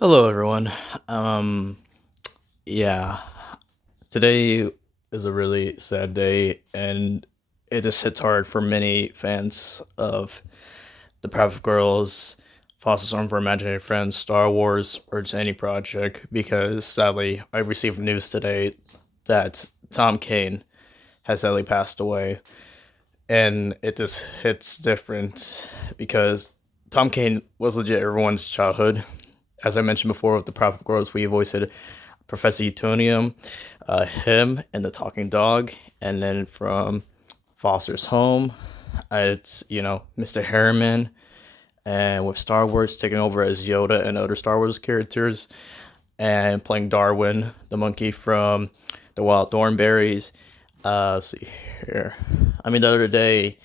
Hello, everyone. Um, yeah, today is a really sad day, and it just hits hard for many fans of the Powerpuff Girls, Fossil Storm for Imaginary Friends, Star Wars, or just any project, because sadly, I received news today that Tom Kane has sadly passed away, and it just hits different because Tom Kane was legit everyone's childhood. As I mentioned before with the Powerpuff Girls, we voiced Professor Utonium, him, and the talking dog. And then from Foster's Home, it's, Mr. Herriman. And with Star Wars taking over as Yoda and other Star Wars characters. And playing Darwin, the monkey from the Wild Thornberries. Let's see here. The other day,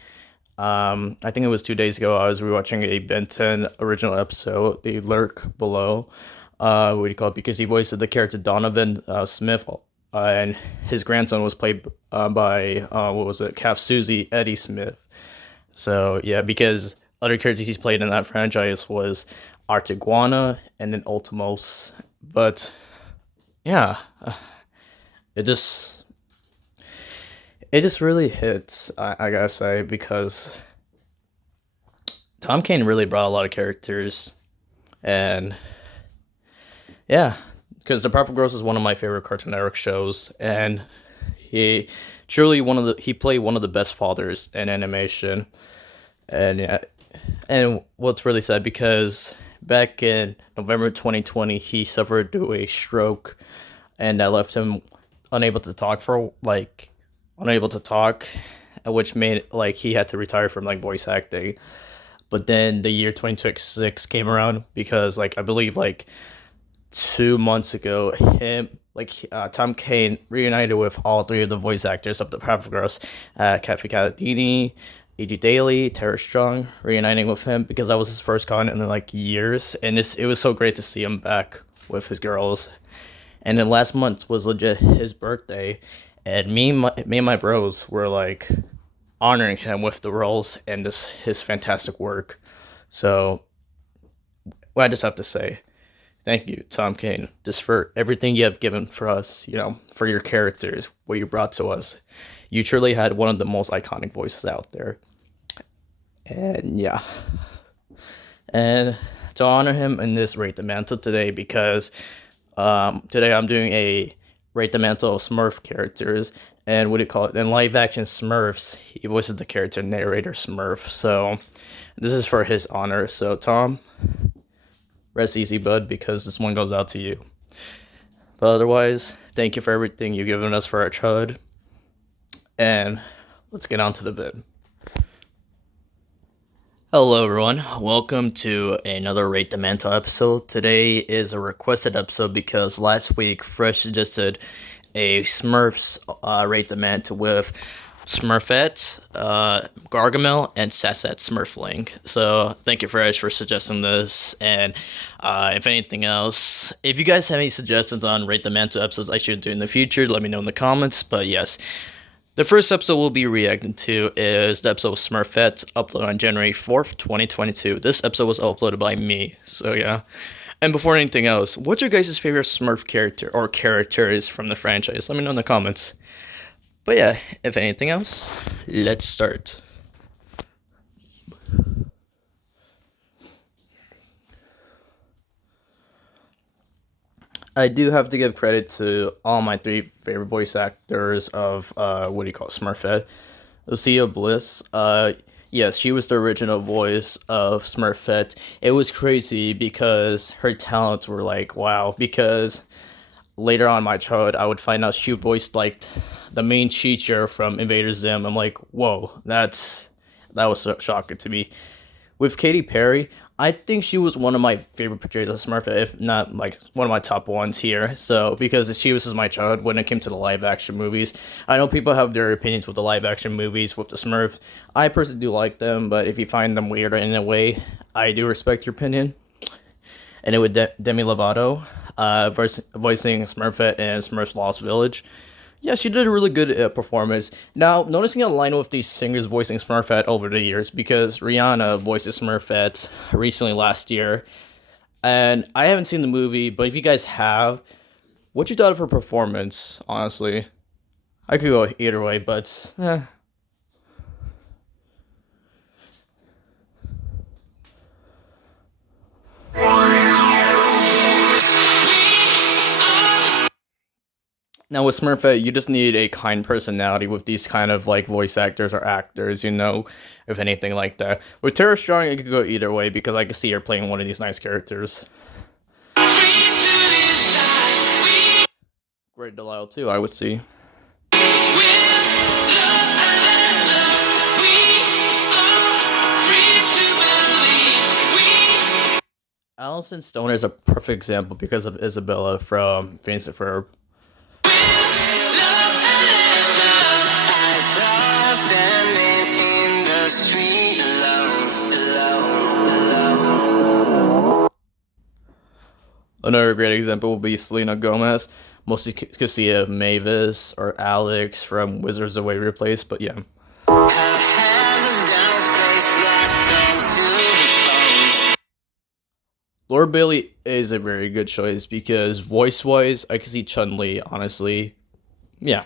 I think it was 2 days ago, I was rewatching a Ben 10 original episode, The Lurk Below. What do you call it? Because he voiced the character Donovan Smith, and his grandson was played by, what was it, Calf Susie Eddie Smith. So, yeah, because other characters he's played in that franchise was Artiguana and then Ultimos. But, yeah, it just it just really hits, I gotta say, because Tom Kane really brought a lot of characters, and yeah, because The Powerpuff Girls is one of my favorite Cartoon Network shows, and he truly he played one of the best fathers in animation, and yeah, and what's really sad because back in November 2020 he suffered through a stroke, and that left him unable to talk for like unable to talk, which made like he had to retire from like voice acting. But then the year 2026 came around because like I believe like 2 months ago, Tom Kane reunited with all three of the voice actors of the Powerpuff Girls, Kathy Caladini, E.G. Daily, Tara Strong, reuniting with him because that was his first con in like years, and it was so great to see him back with his girls. And then last month was legit his birthday, and me and my bros were like honoring him with the roles and this his fantastic work. So, well, I just have to say thank you, Tom Kane, just for everything you have given for us. For your characters, what you brought to us. You truly had one of the most iconic voices out there, and yeah, and to honor him in this Rate the Mantle today, because today I'm doing a Rate the Mantle of Smurf characters, and what do you call it? In live action Smurfs, he voices the character Narrator Smurf. So this is for his honor. So Tom, rest easy, bud, because this one goes out to you. But otherwise, thank you for everything you've given us for our childhood, and let's get on to the vid. Hello, everyone. Welcome to another Rate the Mantle episode. Today is a requested episode because last week Fresh suggested a Smurfs Rate the Mantle with Smurfette, Gargamel, and Sassette Smurfling. So thank you, Fresh, for suggesting this. And if anything else, if you guys have any suggestions on Rate the Mantle episodes I should do in the future, let me know in the comments. But yes, the first episode we'll be reacting to is the episode of Smurfette, uploaded on January 4th, 2022. This episode was uploaded by me, so yeah. And before anything else, what's your guys' favorite Smurf character or characters from the franchise? Let me know in the comments. But yeah, if anything else, let's start. I do have to give credit to all my three favorite voice actors of what do you call it, Smurfette. Lucia Bliss, yes, she was the original voice of Smurfette. It was crazy because her talents were like wow. Because later on in my childhood, I would find out she voiced like the main teacher from Invader Zim. I'm like, whoa, that was so shocking to me. With Katy Perry, I think she was one of my favorite portrayals of Smurfette, if not like one of my top ones here. So because she was my childhood when it came to the live action movies. I know people have their opinions with the live action movies with the Smurf. I personally do like them, but if you find them weird in a way, I do respect your opinion. And it would Demi Lovato, voicing Smurfette in Smurf's Lost Village. Yeah, she did a really good performance. Now, noticing a line with these singers voicing Smurfette over the years, because Rihanna voices Smurfette recently last year. And I haven't seen the movie, but if you guys have, what you thought of her performance? Honestly, I could go either way, but Now with Smurfette, you just need a kind personality with these kind of like voice actors or actors, if anything like that. With Tara Strong, it could go either way because I could see her playing one of these nice characters. Great Delisle too, I would see. Alison Stoner is a perfect example because of Isabella from Phineas and Ferb. Another great example will be Selena Gomez. Mostly could see a Mavis or Alex from Wizards of Waverly Place, but yeah. Laura Bailey is a very good choice because voice-wise, I can see Chun-Li, honestly. Yeah.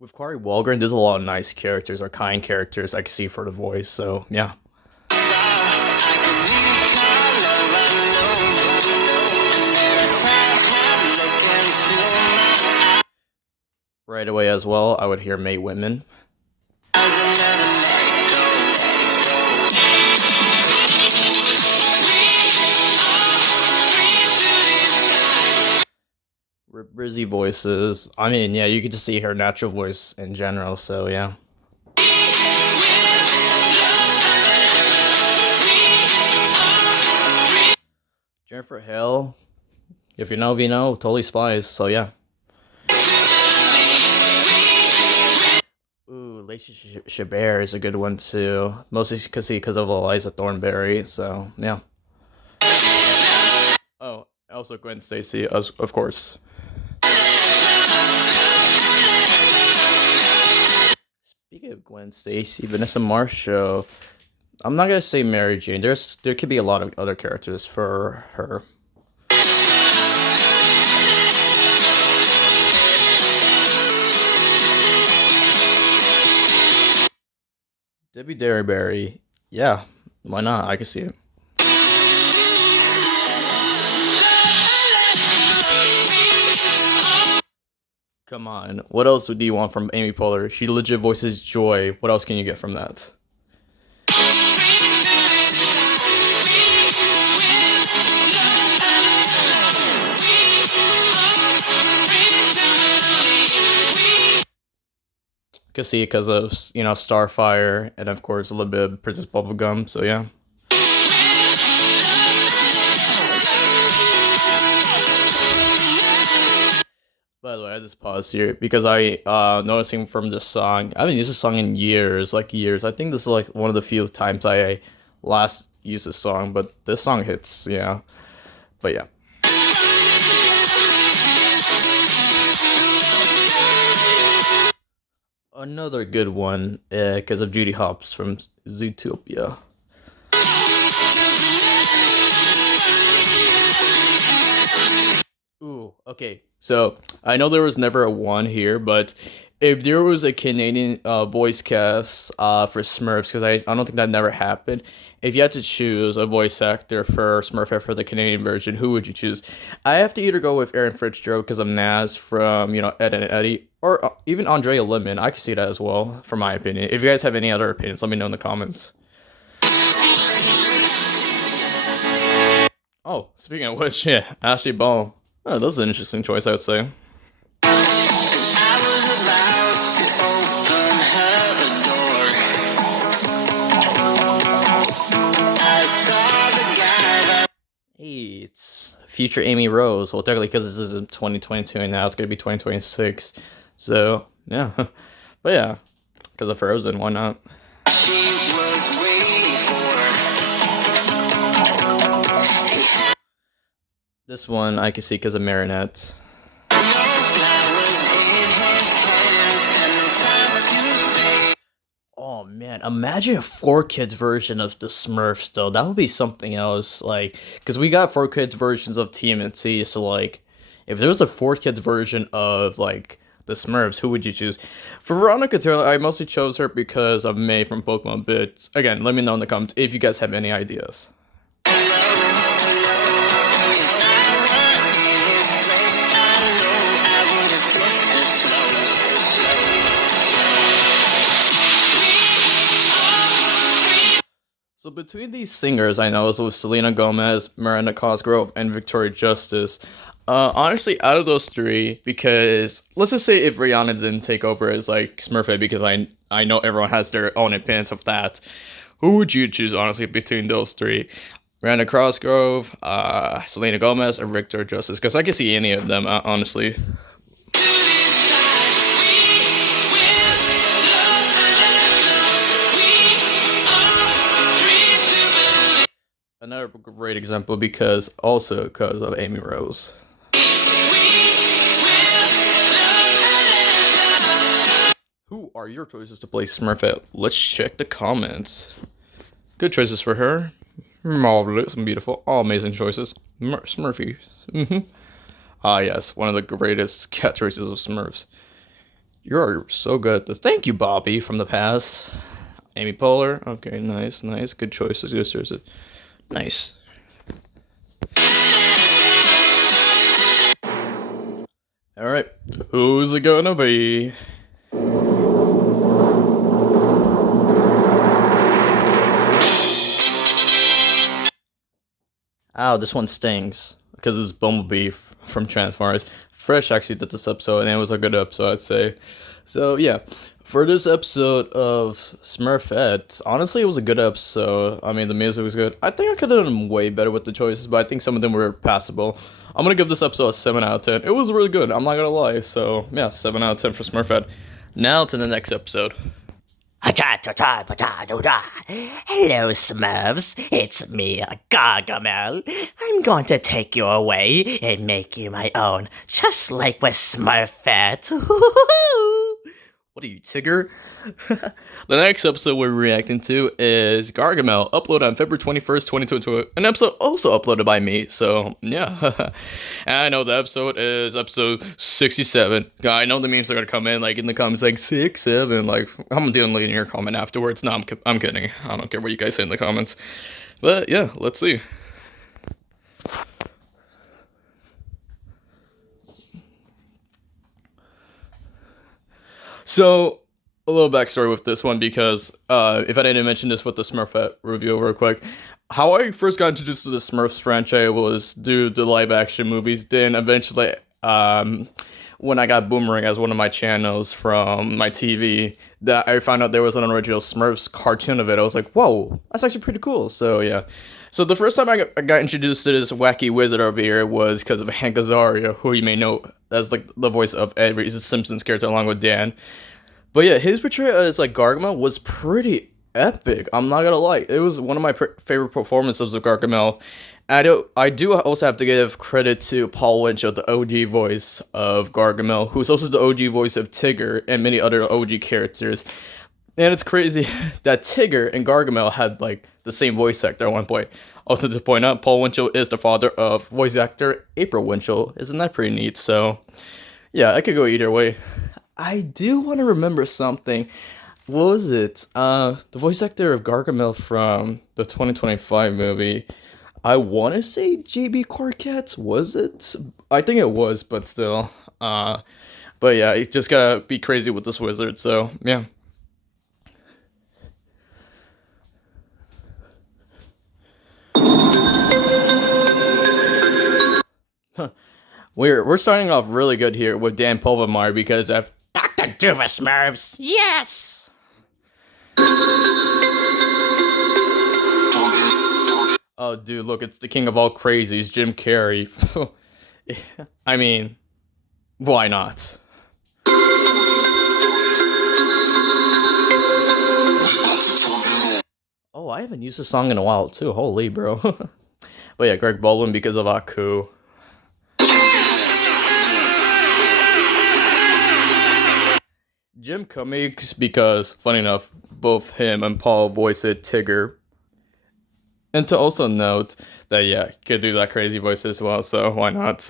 With Kari Walgren, there's a lot of nice characters or kind characters I can see for the voice, so yeah. Right away as well, I would hear Mae Whitman. Brizzy voices. I mean, yeah, you could just see her natural voice in general, so yeah. Jennifer Hale, if you know, totally Spies, so yeah. Ooh, Lacey Chabert is a good one too. Mostly because of Eliza Thornberry, so yeah. Oh, also Gwen Stacy, of course. Speaking of Gwen Stacy, Vanessa Marshall, I'm not gonna say Mary Jane. There could be a lot of other characters for her. Debbie Derryberry, yeah, why not? I can see it. Come on, what else do you want from Amy Poehler? She legit voices Joy. What else can you get from that? Can see it because of Starfire and of course a little bit of Princess Bubblegum. So yeah. By the way, I just paused here because I noticing from this song. I haven't used this song in years, like years. I think this is like one of the few times I last used this song, but this song hits, yeah. But yeah. Another good one, because of Judy Hopps from Zootopia. Ooh, okay. So I know there was never a one here, but if there was a Canadian voice cast for Smurfs, because I don't think that never happened. If you had to choose a voice actor for Smurfette for the Canadian version, who would you choose? I have to either go with Aaron Fitzgerald because I'm Naz from Ed and Eddie, or even Andrea Lemon. I can see that as well, for my opinion. If you guys have any other opinions, let me know in the comments. Oh, speaking of which, yeah, Ashley Ball. Oh, that's an interesting choice, I would say. Hey, it's future Amy Rose. Well, technically, because this is in 2022 and now it's going to be 2026. So, yeah. But yeah, because of Frozen, why not? This one I can see because of Marinette. Oh Man, imagine a 4 kids version of the Smurfs though. That would be something else. Like, because we got 4 kids versions of TMNT, so like, if there was a 4 kids version of like the Smurfs, who would you choose? For Veronica Taylor, I mostly chose her because of May from Pokemon Bits. Again, let me know in the comments if you guys have any ideas. So between these singers, I know, so Selena Gomez, Miranda Cosgrove, and Victoria Justice. Honestly, out of those three, because let's just say if Rihanna didn't take over as like Smurfette, because I know everyone has their own opinions of that. Who would you choose, honestly, between those three? Miranda Cosgrove, Selena Gomez, or Victoria Justice? Because I can see any of them, honestly. Another great example because of Amy Rose. Who are your choices to play Smurfette? Let's check the comments. Good choices for her. Marvelous and beautiful. All amazing choices. Smurfies. Ah, yes, one of the greatest cat choices of Smurfs. You're so good at this. Thank you, Bobby, from the past. Amy Poehler. Okay, nice, nice. Good choices, good choices. Nice. Alright, who's it gonna be? Ow, this one stings. Because it's Bumblebee from Transformers. Fresh actually did this episode, and it was a good episode, I'd say. So, yeah. For this episode of Smurfette, honestly, it was a good episode. I mean, the music was good. I think I could have done way better with the choices, but I think some of them were passable. I'm gonna give this episode a 7 out of 10. It was really good, I'm not gonna lie. So, yeah, 7 out of 10 for Smurfette. Now to the next episode. Hello, Smurfs. It's me, Gargamel. I'm going to take you away and make you my own, just like with Smurfette. What are you, Tigger? The next episode we're reacting to is Gargamel, uploaded on February 21st, 2022. An episode also uploaded by me, so yeah. And I know the episode is episode 67. I know the memes are gonna come in, like, in the comments, like, 6, 7, like, I'm dealing in your comment afterwards. No, I'm kidding. I don't care what you guys say in the comments. But yeah, let's see. So, a little backstory with this one, because if I didn't mention this with the Smurfette review real quick, how I first got introduced to the Smurfs franchise was due to live action movies. Then eventually, when I got Boomerang as one of my channels from my TV, that I found out there was an original Smurfs cartoon of it. I was like, whoa, that's actually pretty cool. So yeah. So the first time I got introduced to this wacky wizard over here was because of Hank Azaria, who you may know as like the voice of every Simpsons character along with Dan. But yeah, his portrayal as like Gargamel was pretty epic. I'm not gonna lie, it was one of my favorite performances of Gargamel. I do also have to give credit to Paul Winchell, the OG voice of Gargamel, who's also the OG voice of Tigger and many other OG characters. And it's crazy that Tigger and Gargamel had like the same voice actor at one point. Also to point out, Paul Winchell is the father of voice actor April Winchell. Isn't that pretty neat? So yeah, I could go either way. I do want to remember something. What was it? The voice actor of Gargamel from the 2025 movie. I want to say JB Corkett. Was it? I think it was, but still. But yeah, you just gotta be crazy with this wizard. So yeah. We're starting off really good here with Dan Pulvermeyer because of Dr. Doofus Smurfs, yes! Oh, dude, look, it's the king of all crazies, Jim Carrey. I mean, why not? Oh, I haven't used this song in a while, too. Holy, bro. But yeah, Greg Baldwin because of Aku. Jim Cummings, because funny enough, both him and Paul voiced Tigger. And to also note that yeah, he could do that crazy voice as well, so why not?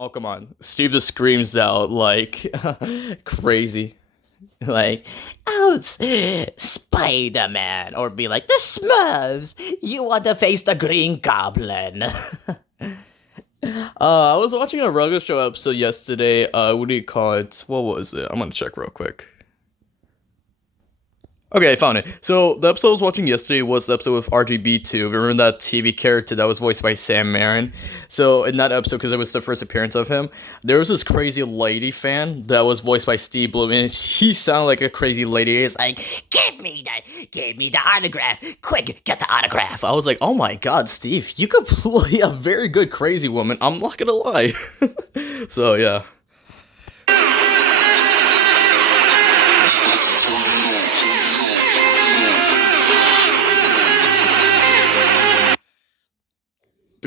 Oh come on, Steve just screams out like crazy, Like, oh, Spider-Man, or be like, the Smurfs. You want to face the Green Goblin? I was watching a Rugged Show episode yesterday. What do you call it? What was it? I'm gonna check real quick. Okay, I found it. So the episode I was watching yesterday was the episode with RGB2. Remember that TV character that was voiced by Sam Marin? So in that episode, because it was the first appearance of him, there was this crazy lady fan that was voiced by Steve Bloom, and he sounded like a crazy lady. It's like, give me the autograph. Quick, get the autograph. I was like, oh my god, Steve, you could play a very good crazy woman. I'm not gonna lie. So yeah.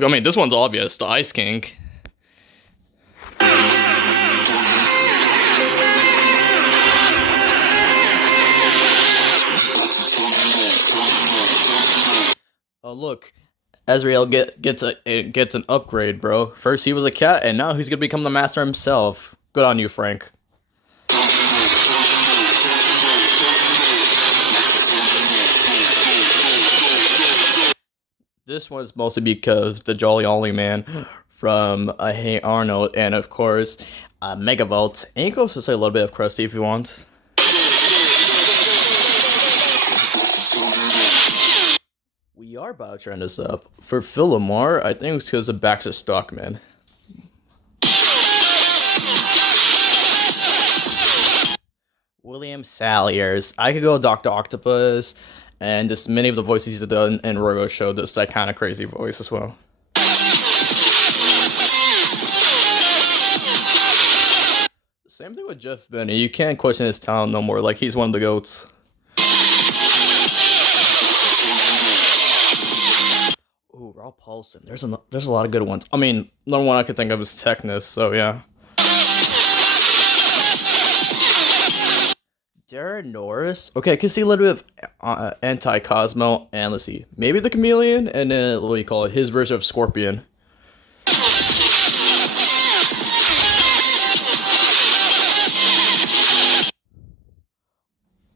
I mean, this one's obvious. The Ice King. Oh look, Ezreal gets an upgrade, bro. First he was a cat, and now he's gonna become the master himself. Good on you, Frank. This one's mostly because the Jolly Ollie Man from Hey Arnold, and of course, Megavolt. And you can also say a little bit of Krusty if you want. We are about to turn this up. For Philomar, I think it's because of Baxter Stockman. William Salyers. I could go Dr. Octopus, and just many of the voices he's done in Rogo Show, just that kind of crazy voice as well. Same thing with Jeff Benny. You can't question his talent no more. Like, he's one of the GOATs. Ooh, Raul Paulson. There's a lot of good ones. I mean, number one I could think of is Technus, so yeah. Darren Norris. Okay, I can see a little bit of Anti-Cosmo, and let's see, maybe the Chameleon, and then what do you call it? His version of Scorpion.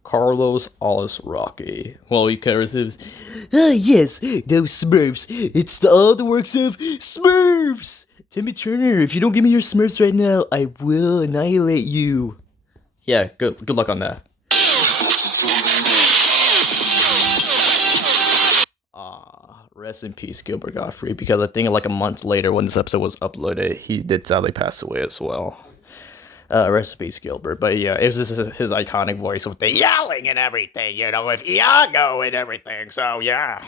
Carlos Alice Rocky. Well, he covers his. Ah, yes, those Smurfs. It's all the works of Smurfs. Timmy Turner, if you don't give me your Smurfs right now, I will annihilate you. Yeah, good luck on that. Rest in peace, Gilbert Gottfried, because I think like a month later when this episode was uploaded, he did sadly pass away as well. Rest in peace, Gilbert. But yeah, it was just his iconic voice with the yelling and everything, you know, with Iago and everything, so yeah.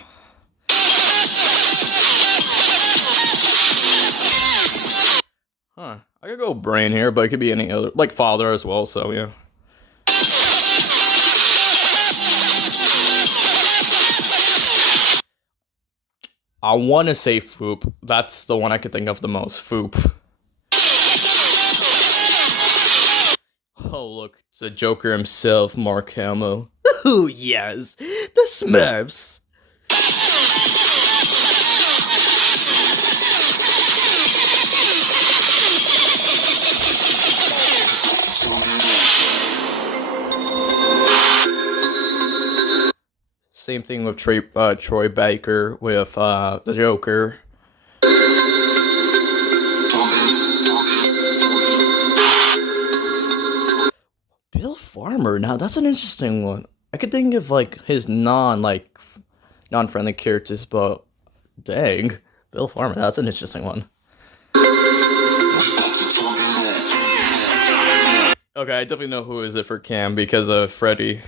Huh, I could go Brain here, but it could be any other, like Father as well, so yeah. I want to say Foop. That's the one I could think of the most. Foop. Oh, look. It's the Joker himself, Mark Hamill. Oh, yes. The Smurfs. Same thing with Troy Baker with the Joker. Bill Farmer. Now that's an interesting one. I could think of like his non-friendly characters, but dang, Bill Farmer. That's an interesting one. Okay, I definitely know who is it for Cam because of Freddy.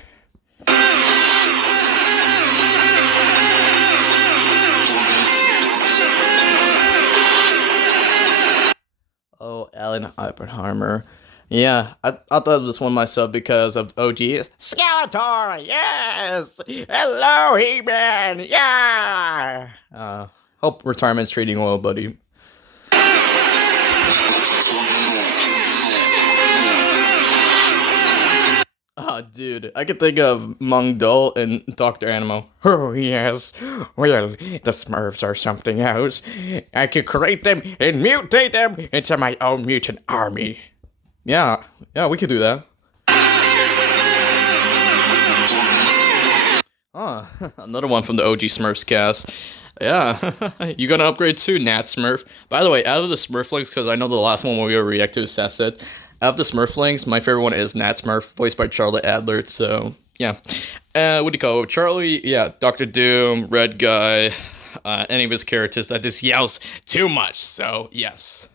Oh, Alan Oppenheimer. Yeah, I thought this one myself because of OG. Skeletor, yes! Hello, He-Man, yeah! Hope retirement's treating you well, buddy. Oh, dude, I could think of Mung Dol and Dr. Animal. Oh, yes. Well, the Smurfs are something else. I could create them and mutate them into my own mutant army. Yeah, we could do that. Oh, another one from the OG Smurfs cast. Yeah, you gonna upgrade to Nat Smurf. By the way, out of the Smurflings, because I know the last one we were react to is Sassette. Out of the Smurflings, my favorite one is Nat Smurf, voiced by Charlie Adler. So yeah, what do you call it? Charlie? Yeah, Doctor Doom, Red Guy, any of his characters that just yells too much. So yes.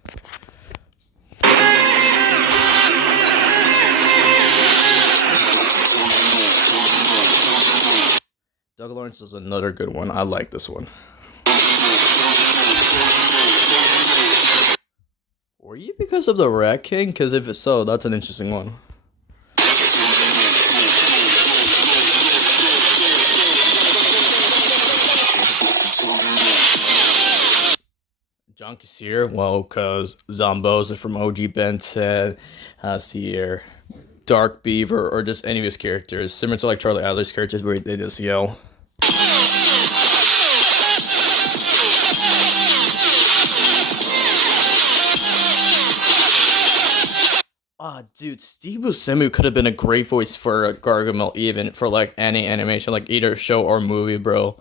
Doug Lawrence is another good one. I like this one. Were you because of the Rat King? Because if so, that's an interesting one. John Kassir, well, because Zombos are from OG Ben 10, Seer, Dark Beaver, or just any of his characters, similar to like Charlie Adler's characters where they just yell. Ah, dude, Steve Buscemi could have been a great voice for Gargamel, even for like any animation, like either show or movie, bro.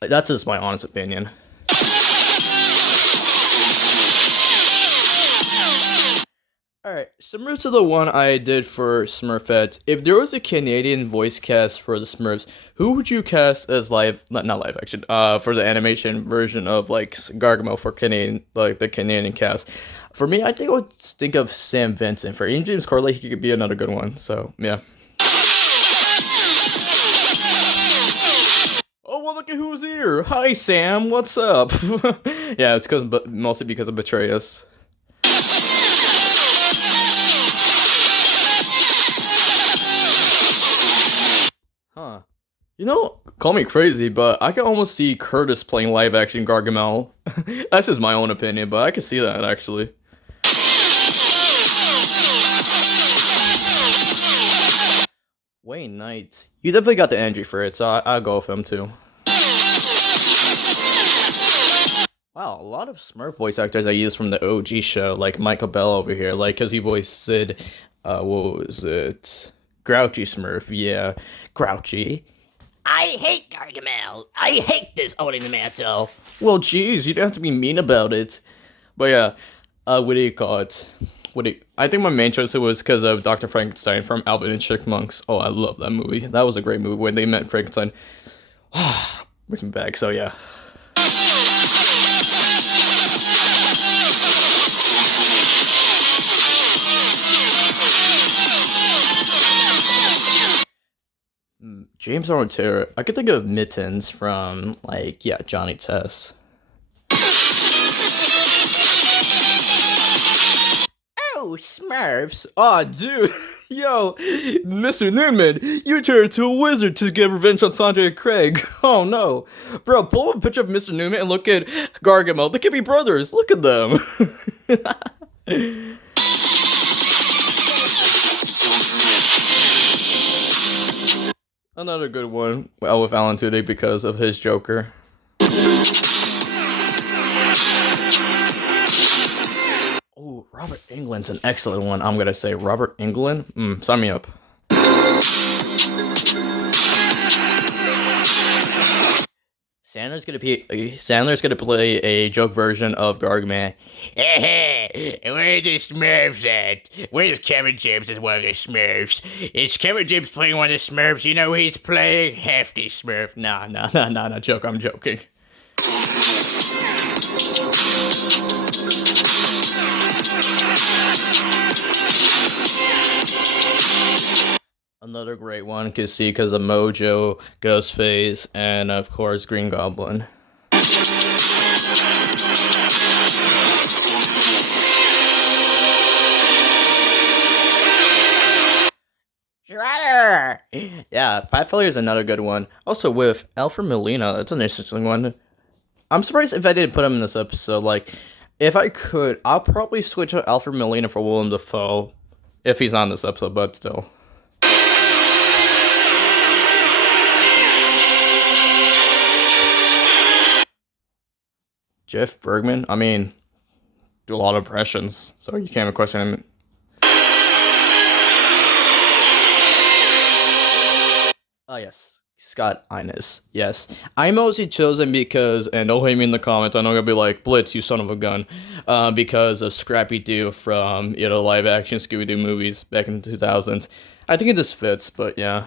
That's just my honest opinion. Alright, similar to the one I did for Smurfette, if there was a Canadian voice cast for the Smurfs, who would you cast as not live action, for the animation version of like Gargamel for Canadian, like the Canadian cast? For me, I think I would think of Sam Vincent. For Ian James Corley, he could be another good one, so yeah. Oh, well, look at who's here! Hi, Sam, what's up? Yeah, it's mostly because of Betrayus. Huh. You know, call me crazy, but I can almost see Curtis playing live action Gargamel. That's just my own opinion, but I can see that actually. Wayne Knight. You definitely got the energy for it, so I'll go with him too. Wow, a lot of Smurf voice actors I use from the OG show, like Michael Bell over here, like, cause he voiced Sid, what was it? Grouchy Smurf, yeah. Grouchy. I hate Gargamel. I hate this owning the mantle. Well, geez, you don't have to be mean about it. But yeah, what do you call it? I think my main choice was because of Dr. Frankenstein from Alvin and Chipmunks. Oh, I love that movie. That was a great movie when they met Frankenstein. Brings me back, so yeah. James Arnold Taylor. I could think of Mittens from, like, yeah, Johnny Test. Oh, Smurfs. Aw, dude. Yo, Mr. Newman, you turned into a wizard to get revenge on Sandra and Craig. Oh, no. Bro, pull up a picture of Mr. Newman and look at Gargamel. They could be brothers. Look at them. Another good one, well, with Alan Tudyk because of his Joker. Oh, Robert Englund's an excellent one. I'm gonna say Robert Englund. Sign me up. Sandler's gonna play a joke version of Gargamel. Hey, where's the Smurfs at? Where's Kevin James as one of the Smurfs? Is Kevin James playing one of the Smurfs? You know he's playing Hefty Smurf. Nah, joke, I'm joking. Another great one could see because of Mojo, Ghostface, and of course Green Goblin. Shredder! Yeah, Pat Failure is another good one. Also with Alfred Molina, that's an interesting one. I'm surprised if I didn't put him in this episode. Like, If I could, I'll probably switch out Alfred Molina for Willem Dafoe if he's on this episode, but still. Jeff Bergman, I mean, do a lot of impressions, so you can't even question him. Oh, yes. Scott Innes. Yes. I mostly chose him because, and don't hate me in the comments, I know you'll be like, Blitz, you son of a gun. Because of Scrappy Doo from, live action Scooby Doo movies back in the 2000s. I think it just fits, but yeah.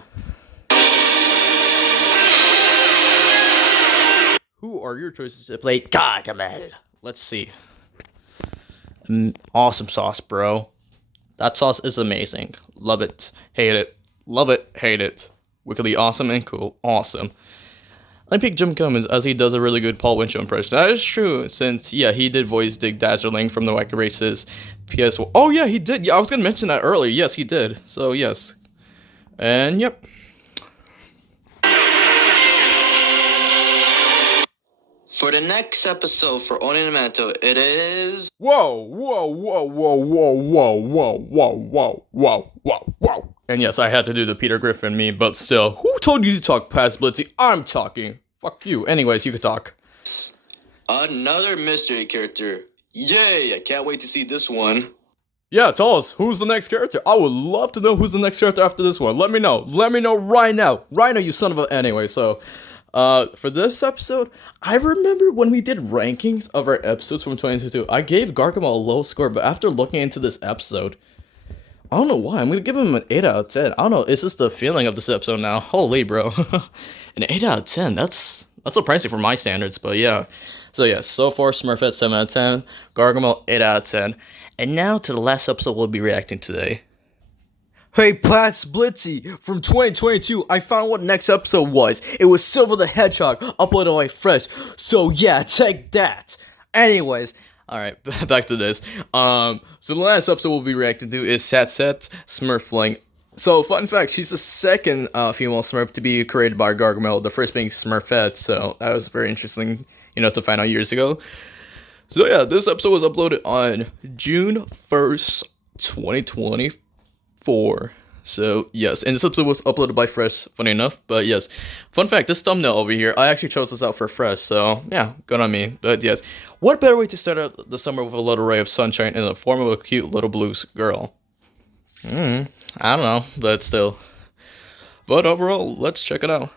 Who are your choices to play Gargamel? Let's see. Awesome sauce, bro. That sauce is amazing. Love it. Hate it. Love it. Hate it. Wickedly awesome and cool. Awesome. I picked Jim Cummins as he does a really good Paul Winchell impression. That is true, since, yeah, he did voice Dick Dazzling from the Wacky Races PS. Oh, yeah, he did. Yeah, I was going to mention that earlier. Yes, he did. So, yes. And, yep. For the next episode for Owning the Mantle, it is... Whoa. And yes, I had to do the Peter Griffin meme, but still, who told you to talk past Blitzy? I'm talking. Fuck you. Anyways, you could talk. Another mystery character. Yay, I can't wait to see this one. Yeah, tell us, who's the next character? I would love to know who's the next character after this one. Let me know. Let me know right now. Right now, you son of a... Anyway, so... for this episode, I remember when we did rankings of our episodes from 2022, I gave Gargamel a low score, but after looking into this episode, I don't know why, I'm gonna give him an 8 out of 10. I don't know, it's just the feeling of this episode now. Holy bro. An 8 out of 10, that's surprising for my standards, but yeah. So yeah, so far Smurfette 7 out of 10, Gargamel 8 out of 10, and now to the last episode we'll be reacting today. Hey, Pat's Blitzy! From 2022, I found what next episode was. It was Silver the Hedgehog, uploaded by Fresh. So yeah, take that! Anyways, alright, back to this. So the last episode we'll be reacting to is Sassette Smurfling. So, fun fact, she's the second female Smurf to be created by Gargamel, the first being Smurfette, so that was very interesting, to find out years ago. So yeah, this episode was uploaded on June 1st, 2024. So yes, and this episode was uploaded by Fresh, funny enough, but yes. Fun fact, this thumbnail over here, I actually chose this out for Fresh, so yeah, good on me. But yes, what better way to start out the summer with a little ray of sunshine in the form of a cute little blue girl? I don't know, but still. But overall, let's check it out.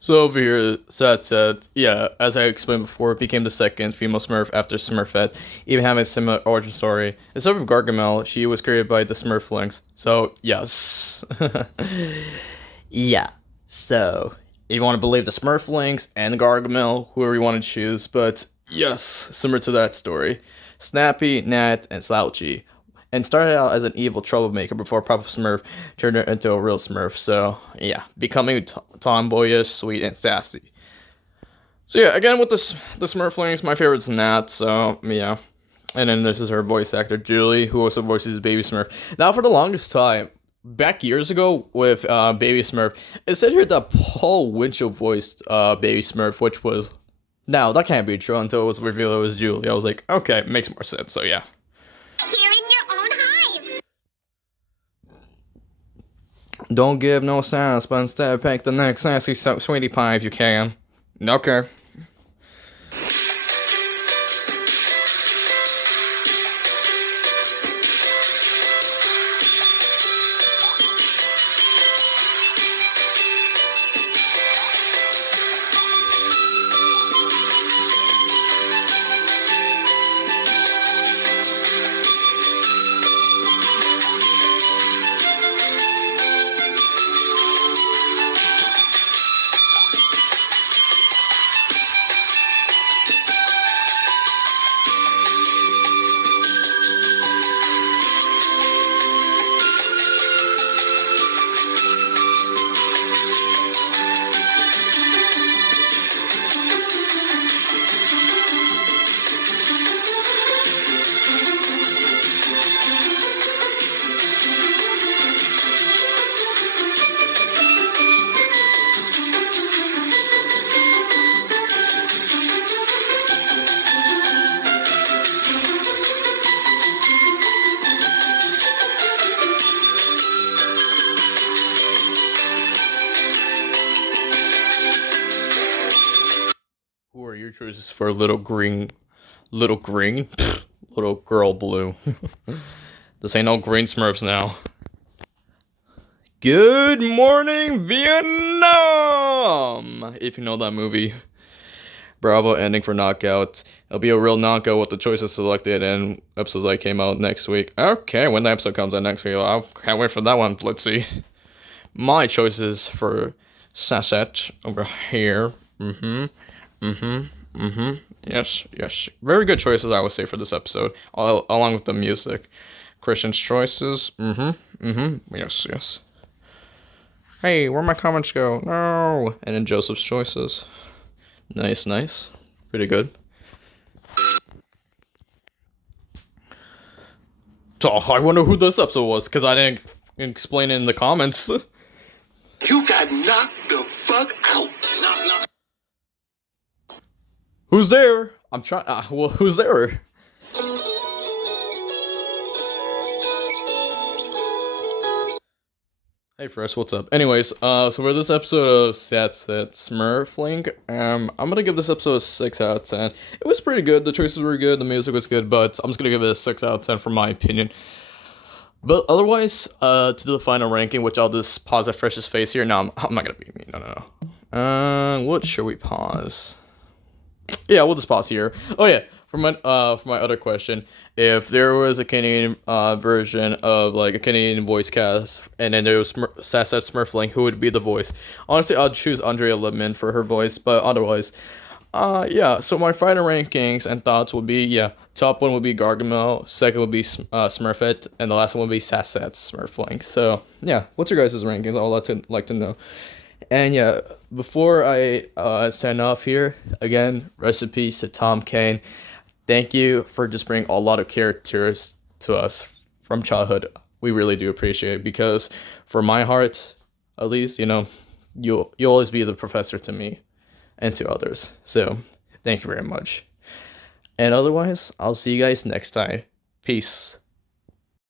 So over here, Sassette, yeah, as I explained before, became the second female Smurf after Smurfette, even having a similar origin story. Instead of Gargamel, she was created by the Smurflings. So, yes. Yeah, so, if you want to believe the Smurflings and Gargamel, whoever you want to choose, but yes, similar to that story. Snappy, Nat, and Slouchy. And started out as an evil troublemaker before Papa Smurf turned her into a real Smurf. So, yeah, becoming tomboyish, sweet, and sassy. So, yeah, again, with the Smurflings, my favorite's Nat, so, yeah. And then this is her voice actor, Julie, who also voices Baby Smurf. Now, for the longest time, back years ago with Baby Smurf, it said here that Paul Winchell voiced Baby Smurf, which was... Now, that can't be true until it was revealed it was Julie. I was like, okay, makes more sense, so yeah. Don't give no sense, but instead pick the next sassy sweetie pie if you can. Okay. Who are your choices for little green, little girl blue? This ain't no green Smurfs now. Good morning, Vietnam! If you know that movie. Bravo ending for Knockout. It'll be a real knockout with the choices selected and episodes that came out next week. Okay, when the episode comes out next week, I can't wait for that one. Let's see. My choices for Sassette over here. Yes. Very good choices, I would say, for this episode, along with the music. Christian's choices. Yes. Hey, where'd my comments go? No. And then Joseph's choices. Nice. Pretty good. Oh, I wonder who this episode was, because I didn't explain it in the comments. You got knocked the fuck out. Who's there? I'm trying. Well, who's there? Hey, Fresh, what's up? Anyways, so for this episode of Sassette Smurfling, I'm gonna give this episode a 6 out of 10. It was pretty good. The choices were good. The music was good, but I'm just gonna give it a 6 out of 10 for my opinion. But otherwise, to the final ranking, which I'll just pause at Fresh's face here. No, I'm not gonna be me. No. What should we pause? Yeah, we'll just pause here. Oh yeah, for my other question, if there was a Canadian version of like a Canadian voice cast, and then there was Sassette Smurfling, who would be the voice? Honestly, I'd choose Andrea Lipman for her voice, but otherwise, yeah. So my final rankings and thoughts would be, yeah, top one would be Gargamel, second would be Smurfette, and the last one would be Sassette Smurfling. So yeah, what's your guys' rankings? I would like to know. And yeah, before I sign off here, again, rest in peace to Tom Kane. Thank you for just bringing a lot of characters to us from childhood. We really do appreciate it, because for my heart, at least, you'll always be the professor to me and to others. So thank you very much. And otherwise, I'll see you guys next time. Peace.